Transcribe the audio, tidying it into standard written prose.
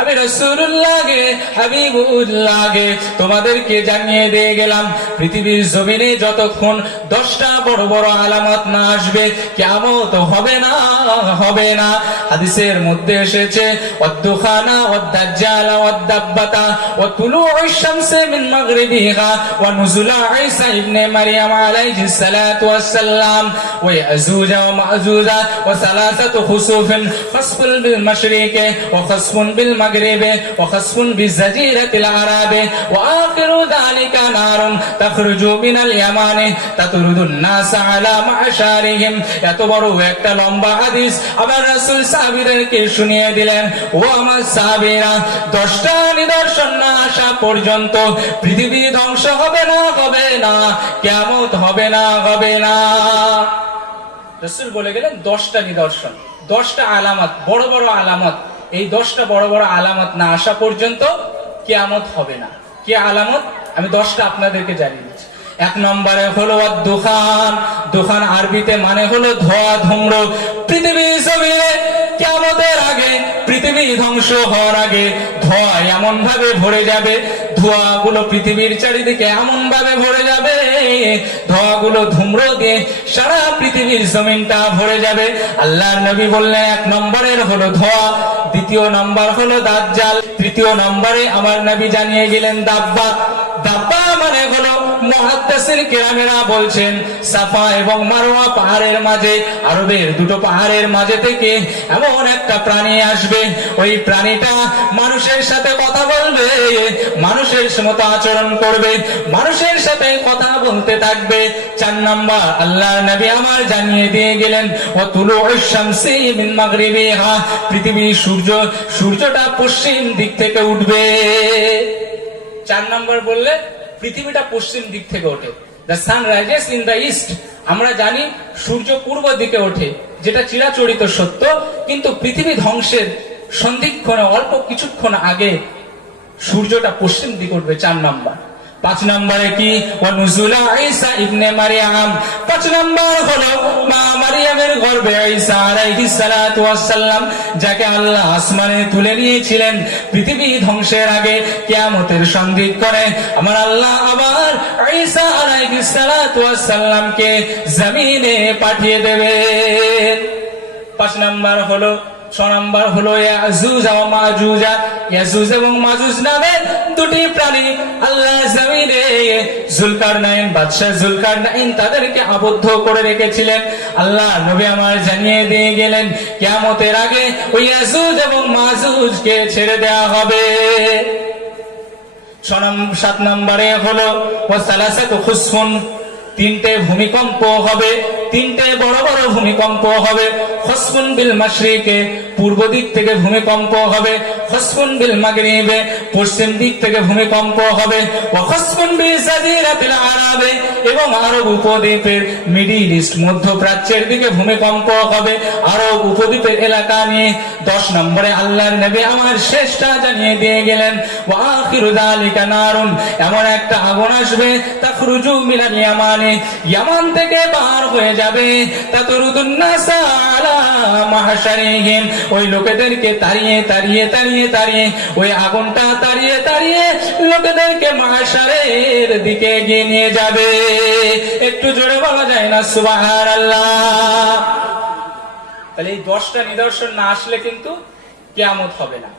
আমি রাসূলুল্লাহকে হাবিবুল্লাহকে তোমাদেরকে জানিয়ে দিয়ে গেলাম, পৃথিবীর জমিনে যতক্ষণ 10টা বড় বড় আলামত না আসবে কিয়ামত হবে না, হবে না। হাদিসের মধ্যে এসেছে ওয়াদ-দুখানা ওয়াদ-দাজ্জালা ওয়াদ-দাব্বাতা ওয়া তুলু'উশ শামসি মিন মাগরিবিহা ওয়া নুজুলা ঈসা ইবনে মারইয়াম আলাইহিস সালাতু ওয়াস সালাম ওয়া ইয়াজুজা ওয়া মাজুজা ওয়া সালাসাতু খুসুফিন খাসফুন বিল মাশরিকি ওয়া খাসফুন বিল মাগরিবি ওয়া খাসফুন বিজাজিরাতিল আরাবি ওয়া আখিরু যালিকা নারুন তাখরুজু মিনাল ইয়ামানি তাতুরুদুন নাস আলা মা'শারিহিম। এত বড় একটা লম্বা হাদিস আমার রাসূল সাহাবীদেরকে শুনিয়ে দিলেন, ও আমার সাহাবীরা, 10টা নিদর্শন না আসা পর্যন্ত পৃথিবী ধ্বংস হবে না, হবে না, কিয়ামত হবে না, হবে না। রাসূল বলে গেলেন 10টা নিদর্শন, 10টা আলামত, বড় বড় আলামত। এই 10টা বড় বড় আলামত না আসা পর্যন্ত কিয়ামত হবে না। কি আলামত? আমি 10টা আপনাদেরকে জানিয়ে দিচ্ছি। 1 নম্বরে হলো দুখান। দুখান আরবিতে মানে হলো ধোঁয়া, ধূম্র। পৃথিবী জমিনে কিয়ামতের আগে, পৃথিবী ধ্বংস হওয়ার আগে ধোঁয়া এমন ভাবে ভরে যাবে, ধোঁয়াগুলো পৃথিবীর চারিদিকে এমন ভাবে ভরে যাবে, ধোঁয়াগুলো ধূম্র দিয়ে সারা পৃথিবীর জমিনটা ভরে যাবে। আল্লাহর নবী বললেন 1 নম্বরের হলো ধোঁয়া, 2য় নম্বর হলো দাজ্জাল, 3য় নম্বরে আমার নবী জানিয়ে গেলেন দাব্বা। দাব্বা মানে হলো, মুহাদ্দিসিন কেরামেরা বলছেন, সাফা এবং মারওয়া পাহাড়ের মাঝে, আরবের 2টো পাহাড়ের মাঝে থেকে এমন একটা প্রাণী আসবে, ওই প্রাণীটা মানুষের সাথে কথা বলবে, মানুষের মতো আচরণ করবে, মানুষের সাথে কথা বলতে থাকবে। 4 নম্বর আল্লাহর নবী আমার জানিয়ে দিয়ে গেলেন ওয়া তুলু'উশ শামসি মিন মাগরিবিহা, পৃথিবীর সূর্যটা পশ্চিম দিক থেকে উঠবে। 4 নম্বর বললে পৃথিবীটা পশ্চিম দিক থেকে ওঠে। The sun rises in the east. আমরা জানি সূর্য পূর্ব দিকে ওঠে, যেটা চিরাচরিত সত্য, কিন্তু পৃথিবী ধ্বংসের সন্ধিক্ষণে অল্প কিছুক্ষণ আগে সূর্যটা পশ্চিম দিকে উঠবে। 4 নম্বর। 5 নম্বরে কি? ওয়া নুজুলা ঈসা ইবনে মারইয়াম। 5 নম্বর হলো মা মারইয়ামের গর্ভে ঈসা আলাইহিস সালাতু ওয়াস সালাম, যাকে আল্লাহ আসমানে তুলে নিয়েছিলেন পৃথিবী ধ্বংসের আগে। কিয়ামতের সন্ধিক্ষণে আমার আল্লাহ আবার ঈসা আলাইহিস সালাতু ওয়াস সালামকে জমিনে পাঠিয়ে দেবেন। 5 নম্বর হলো 6 নম্বর হলো ইয়াজুজ ওয়া মাজুজ। ইয়াজুজ এবং মাজুজ নামে 2টি প্রাণী আল্লাহ জমিনে জুলকারনাইন, বাদশা জুলকারনাইন তাদেরকে আবদ্ধ করে রেখেছিলেন। আল্লাহ নবী আমার জানিয়ে দিয়ে গেলেন কিয়ামতের আগে ওই ইয়াজুজ এবং মাজুজকে ছেড়ে দেওয়া হবে। 7 নম্বরে হলো ওয়া সালাসাতু খুসফুন, 3টে ভূমিকম্প হবে, 3টে বড় বড় ভূমিকম্প হবে। খসফুন বিল মাশরিকে, পূর্ব দিক থেকে ভূমিকম্প হবে। খসফুন বিল মাগরিবে, পশ্চিম দিক থেকে ভূমিকম্প হবে। ওয়া খসফুন বিজাজিরাতিল আরাবে, এবং আরব উপদ্বীপের, মিডল ইস্ট, মধ্যপ্রাচ্যের দিকে ভূমিকম্প হবে, আরব উপদ্বীপের এলাকা নিয়ে। 10 নম্বরে আল্লাহর নবী আমার শেষটা জানিয়ে দিয়ে গেলেন ওয়া আখিরু যালিকা নারুন, এমন একটা আগুন আসবে তাখরুজু মিনাল ইয়ামানি, ইয়ামান থেকে বার হয়ে যাবে, তাতুরুদুন নাস আলা মাহশারিহিম, ওই লোকেদেরকে তাড়িয়ে তাড়িয়ে তাড়িয়ে তাড়িয়ে, ওই আগুনটা তাড়িয়ে তাড়িয়ে লোকেদেরকে মাহশারের দিকে এগিয়ে নিয়ে যাবে। একটু জোরে বলা যায় না সুবহানাল্লাহ? তাহলে এই 10টা নিদর্শন না আসলে কিন্তু কিয়ামত হবে না।